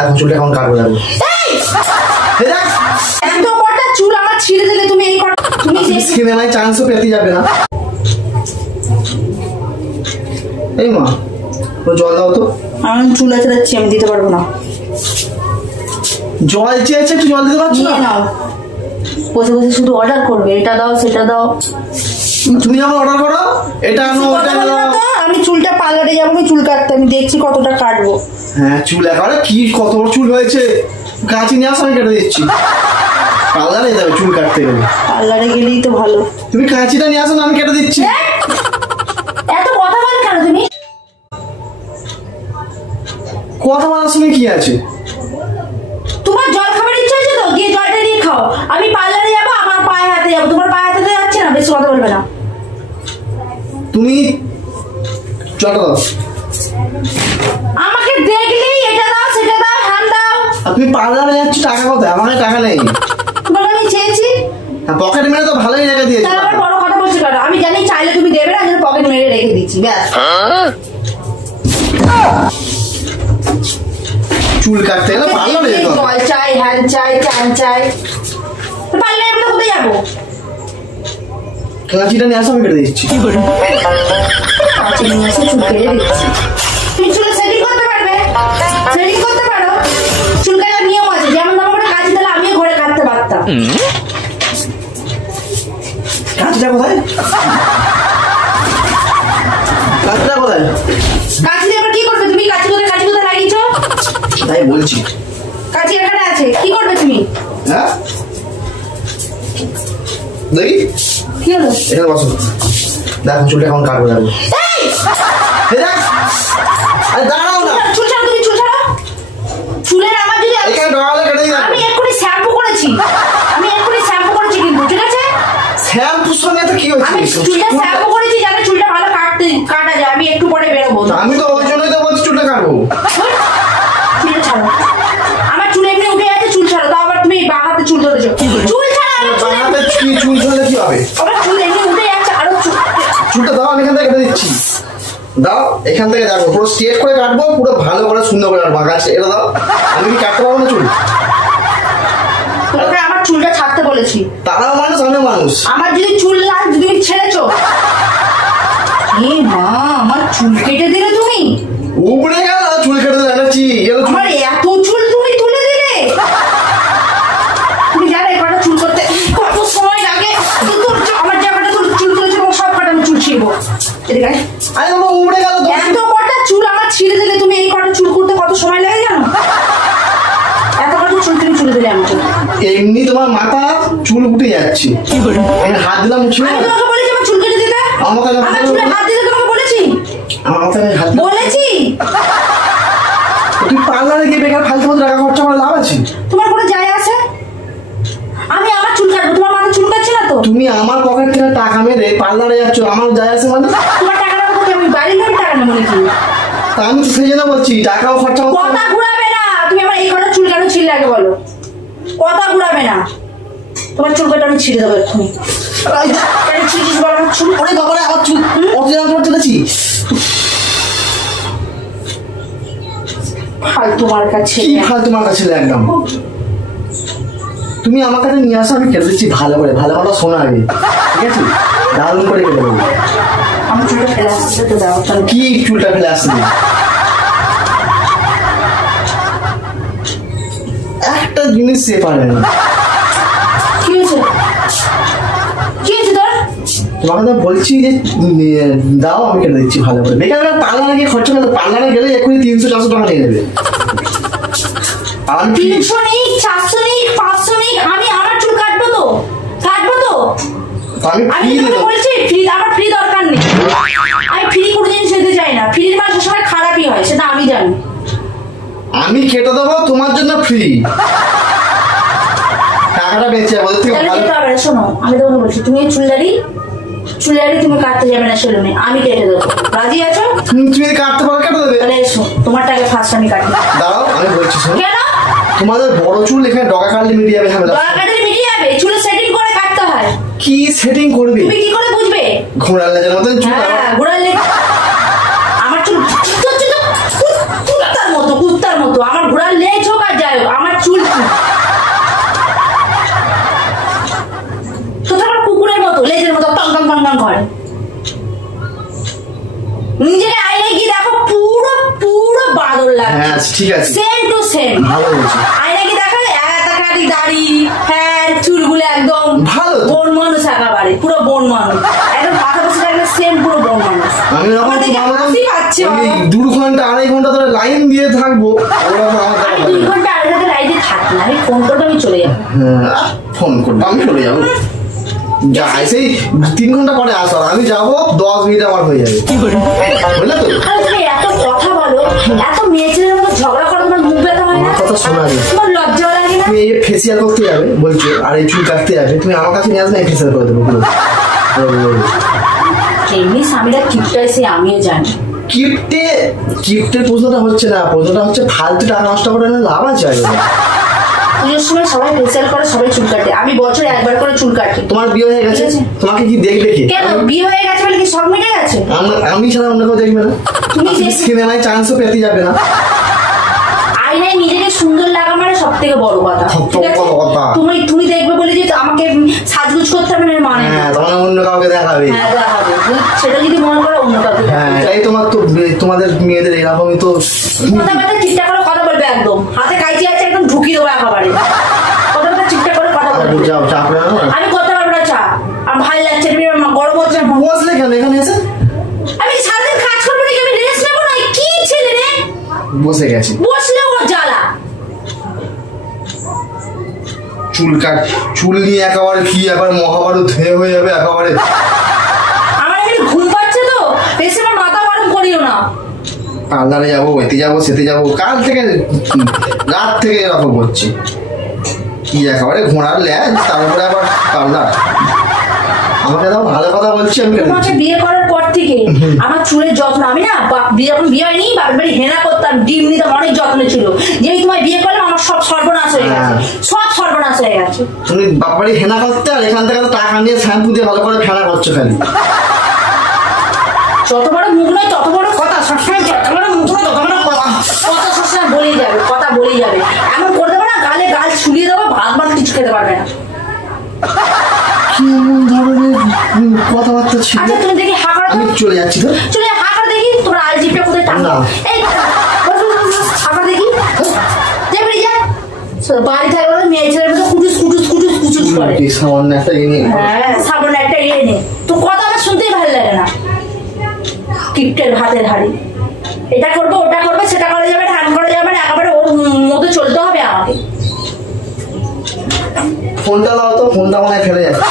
এখন চুলটা এখন কাটবো যাবে। এত কটা চুল আমার ছিঁড়ে দিলে তুমি এই কটা তুমি সিনেমায় চান্সও পেতে যাবে না। এই মা ও জল দাও তো। আমি চুল আঁচড়াচ্ছি, আমি দিতে পারবো না। জল চেয়েছে, একটু জল দিতে পারছো না? নাও, বসে বসে শুধু অর্ডার করবে, এটা দাও সেটা দাও। তুমি যখন অর্ডার করো এটা আনো ওটা আনো। আমি চুলটা পার্লারে যাবো, চুল কাটতে, আমি দেখছি কতটা কাটবো। হ্যাঁ চুল একেবারে কি কত বড় চুল হয়েছে, কাঁচি নিয়ে আসো আমি কেটে দিচ্ছি। পার্লারে যাবে চুল কাটতে গেলে? পার্লারে গেলেই তো ভালো। তুমি কাঁচিটা নিয়ে আসো না, আমি কেটে দিচ্ছি। এত কথা বলে কেন তুমি? কথা বলার সময় কি আছে? তোমার জল খাবার ইচ্ছা আছে তো, গিয়ে জলটা নিয়ে খাও। আমি পার্লারে যাবো, আমার পায়ে হাতে যাবো। তোমার পায়ে হাতে যাচ্ছে না, বেশি কথা বলবে না। তুমি জলটা দাও। আমাকে দেখলেই এটা দাও সেটা দাও হ্যান দাও। আর তুমি পার্লারে যাচ্ছ, টাকা কোথায়? আমার টাকা নেই। বলো আমি চেয়েছি। পকেট মেরে তো ভালোই রেখে দিয়েছি। তাহলে আবার বড় কথা বলছি কেন? আমি জানি চাইলে তুমি দেবে না, আমি পকেট মেরে রেখে দিচ্ছি ব্যাস। চুল কাটতে গেলে পার্লারে যেতে হবে। জল চাই, হ্যান চাই, চান চাই। পার্লারে আমরা কোথায় যাবো? কাঁচিটা নিয়ে আসো, আমি কেটে দিচ্ছি। কাঁচি নিয়ে এসে চুল কেটে দিচ্ছি। তুমি চুলে সেটিং করতে পারবে? সেটিং করতে পারো? চুল কাটার নিয়ম আছে, যেমন আমার করে কাঁচি দিলে আমিও ঘরে কাটতে পারতাম। কাঁচিটা কোথায়? কাঁচিটা কোথায়? কাঁচি দিয়ে আবার কি করবে তুমি? কাঁচি কোথায় লাগিয়েছো? তাই বলছি। কাঁচি এখানে আছে, কি করবে তুমি? হ্যাঁ দেখি কি হলো? এখানে বসো। দেখো চুলটা এখন কাটবো যাবে। আরে দাঁড়াও না। চুল ছাড়ো, তুমি চুল ছাড়ো। চুলের আমার যদি এখানে ডগালে কেটে দিই। আমি এক্ষুনি শ্যাম্পু করেছি কিন্তু, ঠিক আছে? শ্যাম্পুর সঙ্গে তো কি হচ্ছে? আমি চুলটা শ্যাম্পু করেছি যাতে চুলটা ভালো কাটা যায়। আমি একটু পরে বেরোবো। আমি তো ওই জন্যই তো বলছি চুলটা কাটবো। চুলটা ছাড়ো। আমার চুল এমনি উঠে আছে, চুল ছাড়ো। তাও আবার তুমি বাঁ হাতে চুল ধরেছো। চুল ছাড়ো। আমার চুল ধরলে কি হবে? আমার চুল এমনি উঠে যাচ্ছে, আরো চুলটা দাও, আমি এখান থেকে কেটে দিচ্ছি। দাও, এখান থেকে দেখো পুরো স্ট্রেট করে কাটবো, পুরো ভালো করে সুন্দর করে কাটবো। গাছ এটা দাও। আমি কি কাটতে পারবো না চুল? তোমাকে আমার চুলটা ছাড়তে বলেছি। তারাও মানুষ, আমিও মানুষ। আমার যদি চুল না তুমি ছেড়েছো, এ মা আমার চুল কেটে দিলে তুমি। উপরে গেল চুল কেটে দিলে এনেছি। আমার এত চুল তুমি তুলে দিলে। তুমি জানো কটা চুল করতে কত সময় লাগে? আমার জায়গাটা চুল তুলেছে, সব কটা আমি চুল ছিঁড়বো। এদিকে আরে আমার উপরে গেল। এত কটা চুল আমার ছিঁড়ে দিলে তুমি। এই কটা চুল করতে কত সময় লাগে জানো? এত কটা চুল তুমি চুলে দিলে আমাকে। এমনি তোমার মাথা চুল উঠে যাচ্ছে। হাত দিলাম উঠছিল। আমি তোমাকে বলেছি আমার চুল কেটে দিতে। আমার চুলে হাত দিতে তোমাকে বলেছি? আমার মাথায় হাত বলেছি? তুই পার্লারে গিয়ে বেকার ফালতু ফালতু টাকা খরচা করে লাভ আছে? তোমার কোনো যায় আসে? আমি আমার চুল কাটবো, তোমার মাথা চুল কাটছে না তো? তুমি আমার পকেট থেকে টাকা মেরে পার্লারে যাচ্ছ, আমার যায় আসে মানে? তোমার টাকা নেবো তো, আমি বাড়ির লোকের টাকা নেবো নাকি? তা আমি তো সেই জন্য বলছি টাকাও খরচা করতে। কথা ঘুরাবে না। তুমি আমার এই কটা চুল কেন ছিঁড়লে আগে বলো? কথা ঘুরাবে না। তোমার চুল কেটে আমি ছিঁড়ে দেবো এক্ষুনি। কেন ছিঁড়িস বল আমার চুল? ওরে বাবারে, আমার চুল অরিজিনাল করে চলেছি। ফালতু মার কাছে কি ফালতু মার কাছে একদম। তুমি আমার কাছে নিয়ে আসো, আমি কেটে দিচ্ছি ভালো করে, ভালো ভালো শোনা আগে, ঠিক আছে? দারুণ করে কেটে দেবো। আমার চুলটা ফেলে আসতে তো দাও। কি চুলটা ফেলে আসছে? একটা জিনিস সে পারে না। কি হয়েছে? কি হয়েছে তোর? তোমাকে তো বলছি যে দাও, আমি কেটে দিচ্ছি ভালো করে। বেকার পার্লারে গিয়ে খরচা করতে, পার্লারে গেলে এক্ষুনি 300-400 টাকা নিয়ে নেবে। 300 নেই, 400 নেই, 500 নেই। আমি আমার চুল কাটবো তো। আমি তোমাকে বলছি আমার ফ্রি দরকার নেই। আমি ফ্রি কোনো জিনিস নিতে চাই না। ফ্রির মাল সবসময় খারাপই হয়, সেটা আমি জানি। আমি কেটে দেবো তোমার জন্য ফ্রি। টাকাটা বেঁচে যাবো। শোনো, আমি তোমাকে বলছি তুমি চুলদারি তুমি কাটতে যাবে না সেলুনে, আমি কেটে দেবো। রাজি আছো? তুমি কাটতে পারো, কেটে দেবে। তাহলে এসো, তোমার টাকা ফার্স্ট আমি কাটি। দাঁড়াও, আমি বলছি শোনো। কেন? তোমাদের বড় চুল এখানে ডগা কাটলে মিটিয়ে যাবে। ডগা কাটলে মিটিয়ে যাবে? চুলে সেটিং করে কাটতে হয়। কি সেটিং করবে? তুমি কি করে বুঝবে? ঘোড়ার লেজের মতন চুল। হ্যাঁ, ঘোড়ার লেজ। আমার চুল কুত্তার মতো। আমার ঘোড়ার লেজ হোক হ্যাঁ ঠিক আছে, সেম টু সেম। ভালো হয়েছে। আয়না কি দেখা যায়? একাকাটি দাড়ি, হ্যাঁ চুলগুলো একদম ভালো তো। বন মানুষ, একেবারে পুরো বন মানুষ, একদম পাশাপাশি থাকলে সেম পুরো বন মানুষ। আমি আমার দেখে হাসি পাচ্ছে বাবা। 2 ঘন্টা 2.5 ঘন্টা ধরে লাইন দিয়ে থাকবো, ওরকম আমার দেখা আমি ভালো 2 লাগে। ঘন্টা আড়াই ঘন্টা লাইনে থাকি না, আমি ফোন করবো, আমি চলে যাবো। হ্যাঁ, ফোন করবো, আমি চলে যাবো। যাই সেই 3 ঘন্টা পরে আসার, আমি যাবো 10 মিনিট আমার হয়ে যাবে, বুঝলে তো? আরে তুমি এত কথা বলো, এত মেয়ে ছেলের মতো ঝগড়া করো, তোমার মুখ ব্যথা হয় না? আমার কথা শোনা যায়। তোমার লজ্জা লাগে না? তুমি এই ফেসিয়াল করতে যাবে বলছো, আর এই চুল কাটতে যাবে, তুমি আমার কাছে নিয়ে আসবে, আমি ফেসিয়াল করে দেবো পুরো। এমনি স্বামীরা কিপটা এসে আমিও জানি। কিপ্টের প্রশ্নটা হচ্ছে না, প্রশ্নটা হচ্ছে ফালতু টাকা নষ্ট করে না লাভ আছে? পুজোর সময় সবাই ফেসিয়াল করে, সবাই চুল কাটে, আমি বছরে একবার করে চুল কাটি। তোমার বিয়ে হয়ে গেছে, ঠিক আছে। তোমাকে কি দেখবে কি? কেন বিয়ে হয়ে গেছে বলে কি সব মিটে গেছে? আমি ছাড়া অন্য কেউ দেখবে না, তুমি যে- সিনেমায় চান্সও পেতে যাবে না। আয়নায় নিজেকে সুন্দর লাগা মানে সব থেকে বড় কথা। সবথেকে ঠিক আছে? বড় কথা। তুমি দেখবে বলে যে আমাকে সাজগুজ করতে হবে না, এর মানে না। হ্যাঁ, তখন অন্য কাউকে দেখাবে। হ্যাঁ দেখাবে, সেটা যদি মনে করো অন্য কাউকে হ্যাঁ, দেখাবে। এটাই তোমাদের মেয়েদের এরকমই তো। কথাবার্তা ঠিকঠাক করে কথা বলবে, একদম হাতে কাইচি আছে একদম ঢুকিয়ে দেবো একেবারে। কথাবার্তা ঠিকঠাক করে কথা বলবে। যাও চা করে আনো না। আমি করতে পারবো না চা, আমার ভাই লাগছে, গরম হচ্ছে। বসলে কেন এখানে এসে? আমি সারাদিন কাজ করবো নাকি, আমি রেস্ট নেবো না? কি ছেলে রে, বসে গেছি। বসলেও ওর জ্বালা। চুল নিয়ে একেবারে কি একবার মহাভারত হয়ে যাবে একেবারে। আমার এখানে ঘুম পাচ্ছে তো, এসে আমার মাথা গরম করিও না। পার্লারে যাবো, এতে যাবো, সেতে যাবো, কাল থেকে রাত থেকে এরকম করছি। কি একেবারে ঘোড়ার ল্যাজ, তার উপরে আবার পার্লার। আমাকে দাও, ভালো কথা বলছি আমি। কেন তোমাকে বিয়ে করার পর থেকে আমার চুলের যত্ন, আমি না যখন বিয়ে হয়নি বাবার বাড়ি হেনা করতাম, ডিম নিতাম, অনেক যত্ন ছিল। যেই তোমায় বিয়ে করলাম আমার সব সর্বনাশ হয়ে গেছে, সব সর্বনাশ হয়ে গেছে। তুমি বাপবাড়ি হেনা করতে, আর এখান থেকে তো টাকা নিয়ে শ্যাম্পু দিয়ে ভালো করে ফেনা করছো খালি। যত বড় মুখ নয় তত বড় কথা, সবসময় যত বড় মুখ নয় তত বড় কথা, কথা সবসময় বলেই যাবে, কথা বলেই যাবে। এমন করে দেবো না, গালে গাল ছুলিয়ে দেবো, ভাত কিছু খেতে পারবে না। কি এমন ধরনের কথাবার্তা ছিল? আচ্ছা তুমি দেখি হা করো তো। আমি চলে যাচ্ছি তো। চলে হা করো দেখি, তোমার আলজিপটা কোথায় টানো? না। এই হা করো দেখি, যাবি যা। বাড়ি থাকলে মেয়ে ছেলের মতো কুটুস কুটুস কুটুস কুটুস করে। এই সামান্য একটা জিনিস। হ্যাঁ সাবান একটা নে, তো কথা আমার শুনতেই ভালো লাগে না। কিপটের ভাতের হাড়ি, এটা করবো ওটা করবে, সেটা করা যাবে না, হ্যান করা যাবে না, একেবারে ওর মতো চলতে হবে আমাকে। ফোনটা দাও তো, ফোনটা মনে হয় ফেলে যাচ্ছে।